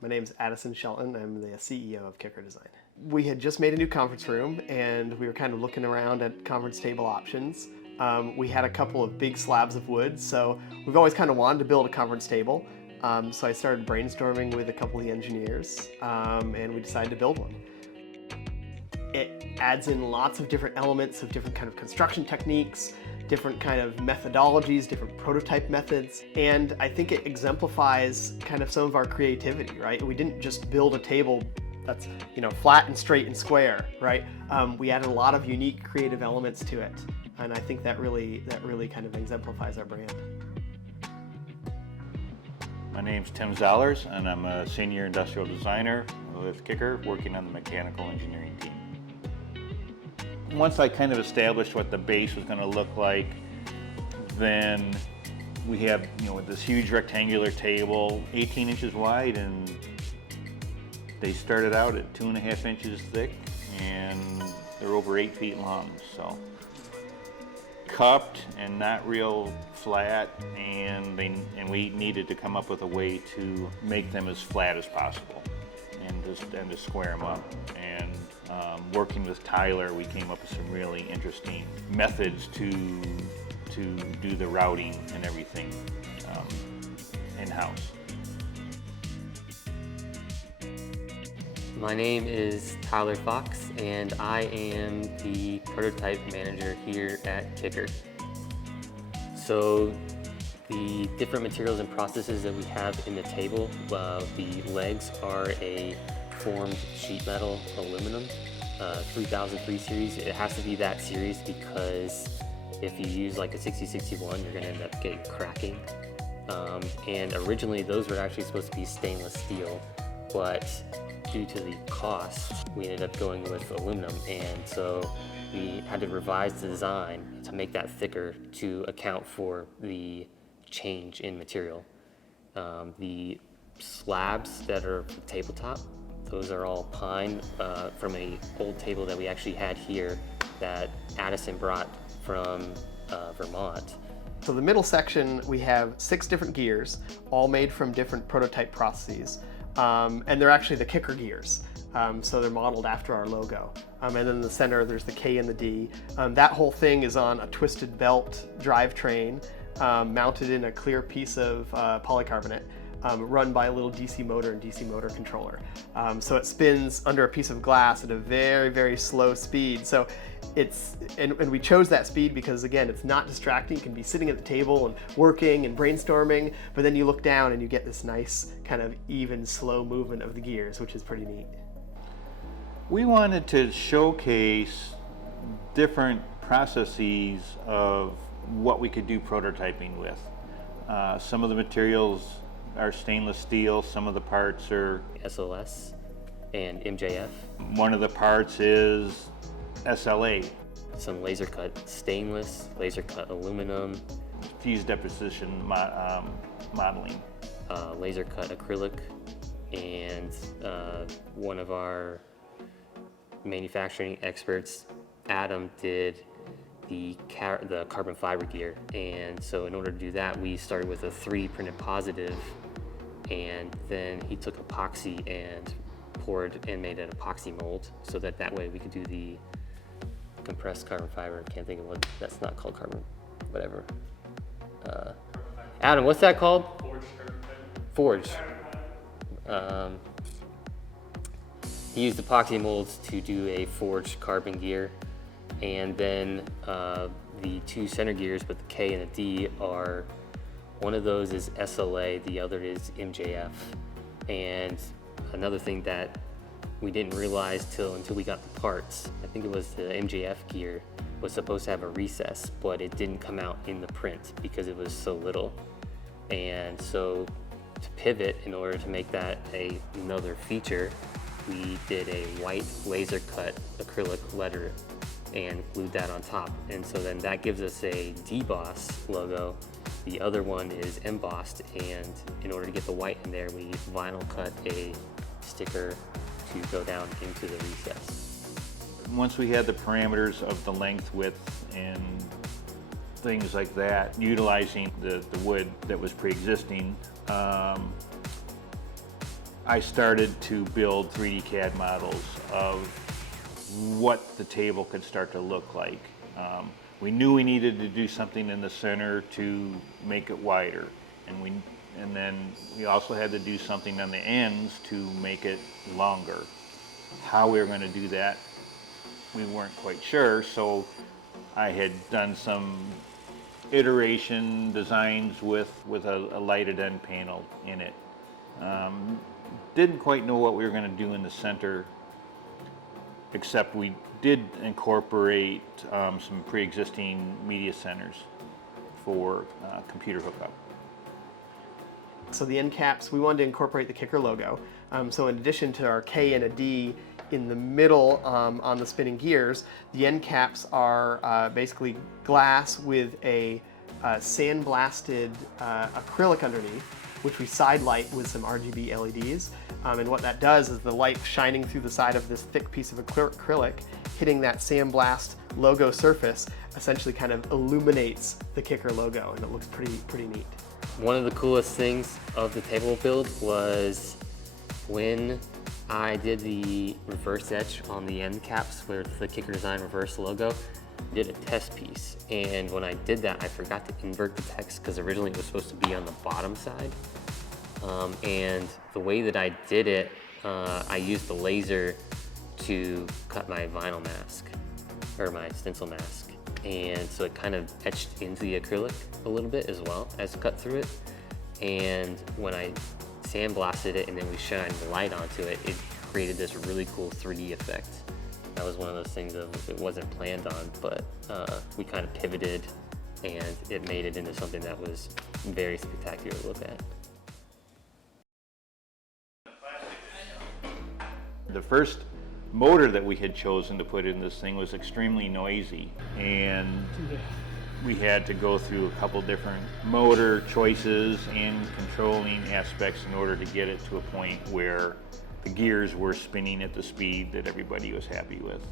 My name is Addison Shelton. I'm the CEO of Kickr Design. We had just made a new conference room and we were kind of looking around at conference table options. We had a couple of big slabs of wood, so we've always kind of wanted to build a conference table. So I started brainstorming with a couple of the engineers and we decided to build one. It adds in lots of different elements of different kind of construction techniques, different kind of methodologies, different prototype methods, and I think it exemplifies kind of some of our creativity, right? We didn't just build a table that's, flat and straight and square, right? We added a lot of unique creative elements to it, and I think that really kind of exemplifies our brand. My name's Tim Zollers, and I'm a senior industrial designer with Kickr, working on the mechanical engineering team. Once I kind of established what the base was going to look like, then we have, this huge rectangular table, 18 inches wide, and they started out at 2.5 inches thick, and they're over 8 feet long. So cupped and not real flat, and we needed to come up with a way to make them as flat as possible and to square them up. And working with Tyler, we came up with some really interesting methods to do the routing and everything in-house. My name is Tyler Fox, and I am the prototype manager here at Kickr. So the different materials and processes that we have in the table, the legs are a formed sheet metal aluminum, 3003 series. It has to be that series because if you use like a 6061, you're going to end up getting cracking. And originally those were actually supposed to be stainless steel, but due to the cost, we ended up going with aluminum, and so we had to revise the design to make that thicker to account for the change in material. The slabs that are tabletop, those are all pine from an old table that we actually had here that Addison brought from Vermont. So the middle section, we have 6 different gears, all made from different prototype processes. And they're actually the Kickr gears. So they're modeled after our logo. And then in the center, there's the K and the D. That whole thing is on a twisted belt drivetrain mounted in a clear piece of polycarbonate, run by a little DC motor and DC motor controller. So it spins under a piece of glass at a very, very slow speed. So and we chose that speed because, again, it's not distracting. You can be sitting at the table and working and brainstorming, but then you look down and you get this nice kind of even slow movement of the gears, which is pretty neat. We wanted to showcase different processes of what we could do prototyping with. Some of the materials are stainless steel, some of the parts are SLS and MJF. One of the parts is SLA. Some laser cut stainless, laser cut aluminum. Fused deposition modeling. Laser cut acrylic, and one of our manufacturing experts, Adam, did the carbon fiber gear. And so in order to do that, we started with a 3 printed positive, and then he took epoxy and poured and made an epoxy mold so that way we could do the compressed carbon fiber. Can't think of what that's not called, carbon, whatever. Adam, what's that called? Forged. He used epoxy molds to do a forged carbon gear, and then the 2 center gears with the K and the D are, one of those is SLA, the other is MJF. And another thing that we didn't realize until we got the parts, I think it was the MJF gear was supposed to have a recess, but it didn't come out in the print because it was so little. And so to pivot, in order to make that another feature, we did a white laser cut acrylic letter and glued that on top. And so then that gives us a DBOSS logo. The other one is embossed, and in order to get the white in there, we vinyl cut a sticker to go down into the recess. Once we had the parameters of the length, width, and things like that, utilizing the wood that was pre-existing, I started to build 3D CAD models of what the table could start to look like. We knew we needed to do something in the center to make it wider, and then we also had to do something on the ends to make it longer. How we were going to do that, we weren't quite sure, so I had done some iteration designs with a lighted end panel in it. Didn't quite know what we were going to do in the center, except we did incorporate some pre-existing media centers for computer hookup. So the end caps, we wanted to incorporate the Kickr logo. So in addition to our K and a D in the middle on the spinning gears, the end caps are basically glass with a sandblasted acrylic underneath, which we side light with some RGB LEDs. And what that does is the light shining through the side of this thick piece of acrylic, hitting that sandblast logo surface, essentially kind of illuminates the Kickr logo, and it looks pretty neat. One of the coolest things of the table build was when I did the reverse etch on the end caps with the Kickr Design reverse logo. I did a test piece, and when I did that, I forgot to invert the text because originally it was supposed to be on the bottom side. And the way that I did it, I used the laser to cut my vinyl mask, or my stencil mask. And so it kind of etched into the acrylic a little bit as well as cut through it. And when I sandblasted it and then we shined the light onto it, it created this really cool 3D effect. That was one of those things of it wasn't planned on, but we kind of pivoted and it made it into something that was very spectacular to look at. The first motor that we had chosen to put in this thing was extremely noisy, and we had to go through a couple different motor choices and controlling aspects in order to get it to a point where the gears were spinning at the speed that everybody was happy with.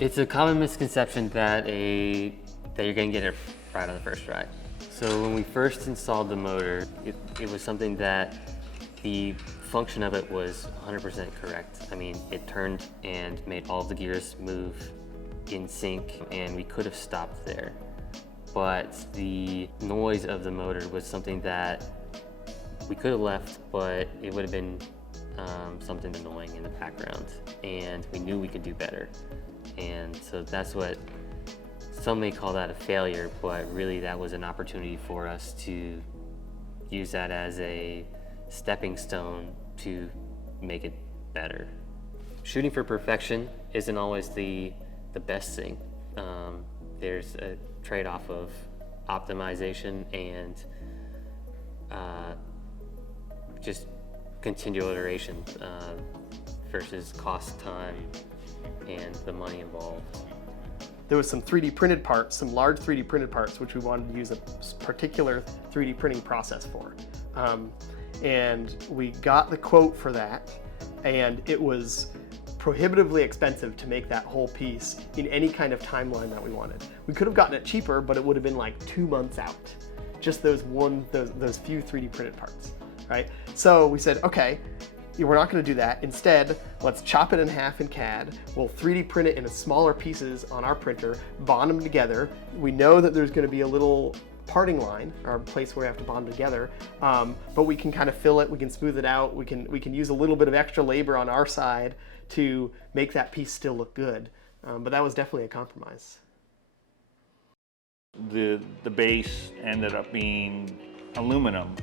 It's a common misconception that you're going to get it right on the first try. So when we first installed the motor, it was something that the function of it was 100% correct. I mean, it turned and made all of the gears move in sync, and we could have stopped there. But the noise of the motor was something that we could have left, but it would have been something annoying in the background, and we knew we could do better. And so that's what some may call that a failure, but really that was an opportunity for us to use that as a stepping stone to make it better. Shooting for perfection isn't always the best thing. There's a trade-off of optimization and just continual iteration versus cost, time, and the money involved. There was some 3D printed parts, some large 3D printed parts, which we wanted to use a particular 3D printing process for. And we got the quote for that, and it was prohibitively expensive to make that whole piece in any kind of timeline that we wanted. We could have gotten it cheaper, but it would have been like 2 months out. Just those few 3D printed parts, right? So we said, okay, we're not going to do that. Instead, let's chop it in half in CAD. We'll 3D print it into smaller pieces on our printer, bond them together. We know that there's going to be a little parting line, or a place where we have to bond together, but we can kind of fill it, we can smooth it out, we can use a little bit of extra labor on our side to make that piece still look good. But that was definitely a compromise. The base ended up being aluminum,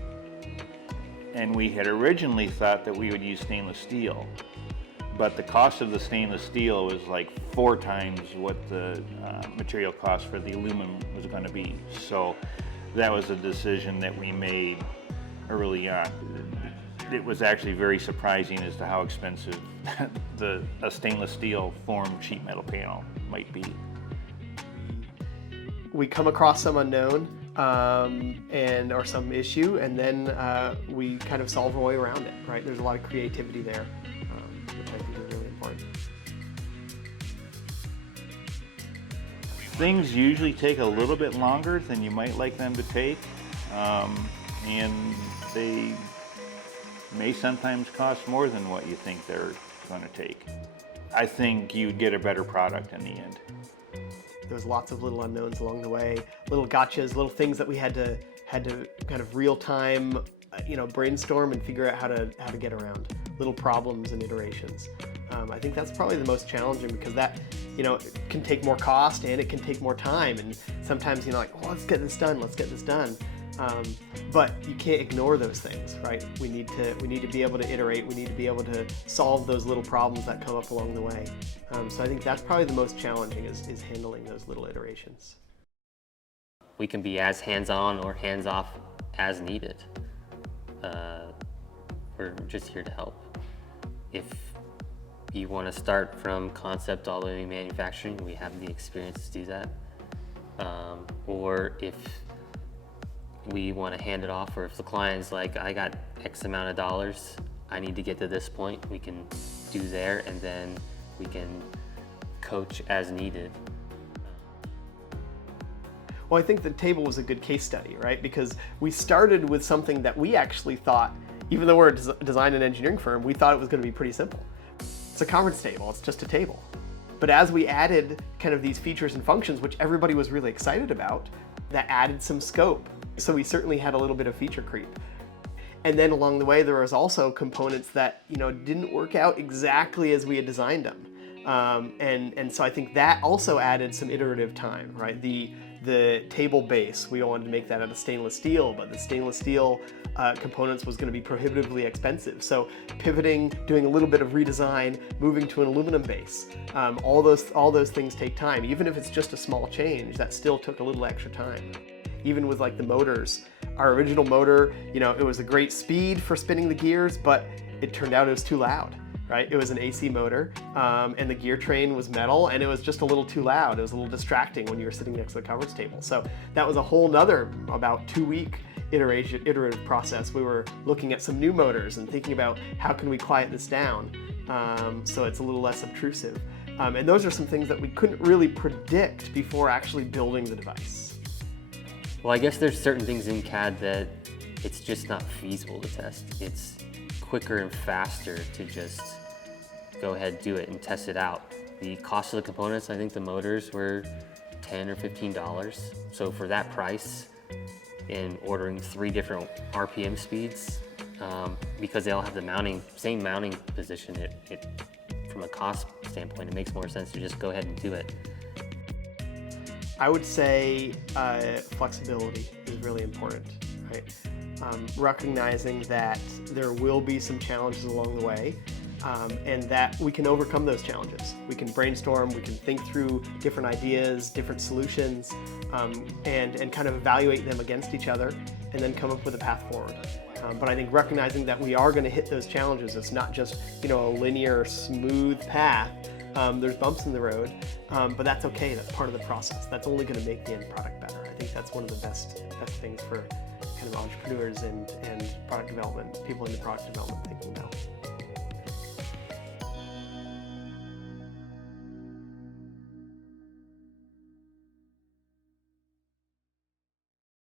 and we had originally thought that we would use stainless steel, but the cost of the stainless steel was like 4 times what the material cost for the aluminum was going to be. So that was a decision that we made early on. It was actually very surprising as to how expensive a stainless steel formed sheet metal panel might be. We come across some unknown or some issue, and then we kind of solve our way around it, right? There's a lot of creativity there, which I think is really important. Things usually take a little bit longer than you might like them to take, and they may sometimes cost more than what you think they're going to take. I think you'd get a better product in the end. There was lots of little unknowns along the way, little gotchas, little things that we had to kind of real time, brainstorm and figure out how to get around, little problems and iterations. I think that's probably the most challenging because that, it can take more cost and it can take more time. And sometimes like, well, let's get this done. But you can't ignore those things, right? We need to be able to iterate. We need to be able to solve those little problems that come up along the way. So I think that's probably the most challenging is handling those little iterations. We can be as hands-on or hands-off as needed. We're just here to help. If you want to start from concept all the way to manufacturing, we have the experience to do that. Or if we want to hand it off, or if the client's like, I got X amount of dollars, I need to get to this point, we can do there, and then we can coach as needed. Well, I think the table was a good case study, right? Because we started with something that we actually thought, even though we're a design and engineering firm, we thought it was going to be pretty simple. It's a conference table, it's just a table. But as we added kind of these features and functions, which everybody was really excited about, that added some scope. So we certainly had a little bit of feature creep. And then along the way, there was also components that didn't work out exactly as we had designed them. And so I think that also added some iterative time, right? The table base, we wanted to make that out of stainless steel, but the stainless steel components was going to be prohibitively expensive. So pivoting, doing a little bit of redesign, moving to an aluminum base, all those things take time. Even if it's just a small change, that still took a little extra time. Even with like the motors, our original motor, it was a great speed for spinning the gears, but it turned out it was too loud. Right? It was an AC motor, and the gear train was metal, and it was just a little too loud. It was a little distracting when you were sitting next to the conference table. So that was a whole nother about 2-week iterative process. We were looking at some new motors and thinking about how can we quiet this down so it's a little less obtrusive. And those are some things that we couldn't really predict before actually building the device. Well, I guess there's certain things in CAD that it's just not feasible to test. It's quicker and faster to just go ahead, do it, and test it out. The cost of the components, I think the motors were $10 or $15. So for that price, in ordering 3 different RPM speeds, because they all have the same mounting position, it from a cost standpoint, it makes more sense to just go ahead and do it. I would say flexibility is really important, right? Recognizing that there will be some challenges along the way, and that we can overcome those challenges. We can brainstorm, we can think through different ideas, different solutions, and kind of evaluate them against each other, and then come up with a path forward. But I think recognizing that we are going to hit those challenges, it's not just a linear, smooth path. There's bumps in the road, but that's okay. That's part of the process. That's only going to make the end product better. I think that's one of the best things for kind of entrepreneurs and product development, people in the product development thinking about.